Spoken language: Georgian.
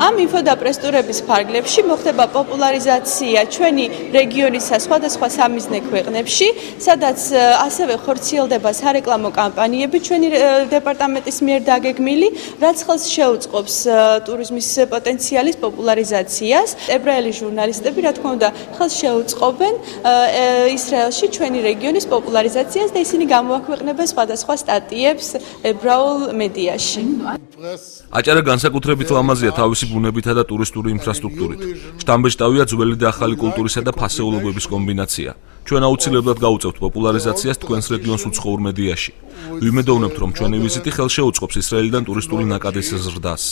Am info და პრესტურების ფარგლებში მოხდება პოპულარიზაცია ჩვენი რეგიონისა სხვადასხვა სამიზნე ქვეყნებში, სადაც ასევე ხორციელდება სარეკლამო კამპანიები ჩვენი დეპარტამენტის მიერ დაგეგმილი, რაც ხელს შეუწყობს ტურიზმის პოტენციალის პოპულარიზაციას. ებრაელი ჟურნალისტები, რა თქმა უნდა, ხელს შეუწყობენ ისრაელში ჩვენი რეგიონის პოპულარიზაციას და ისინი გამოაქვეყნებენ სხვადასხვა სტატიებს ებრაულ მედიაში. აჭარა განსაკუთრებით ლამაზია თავისი ბუნებითა და ტურისტული ინფრასტრუქტურით. შტამბეჭდავია ძველი და ახალი კულტურისა და ფასეულობების კომბინაცია. ჩვენ აუცილებლად გავუწევთ პოპულარიზაციას თქვენს რეგიონს უცხოურ მედიაში. ვიმედოვნებთ, რომ ჩვენი ვიზიტი ხელს შეუწყობს ისრაელიდან ტურისტული ნაკადის ზრდას.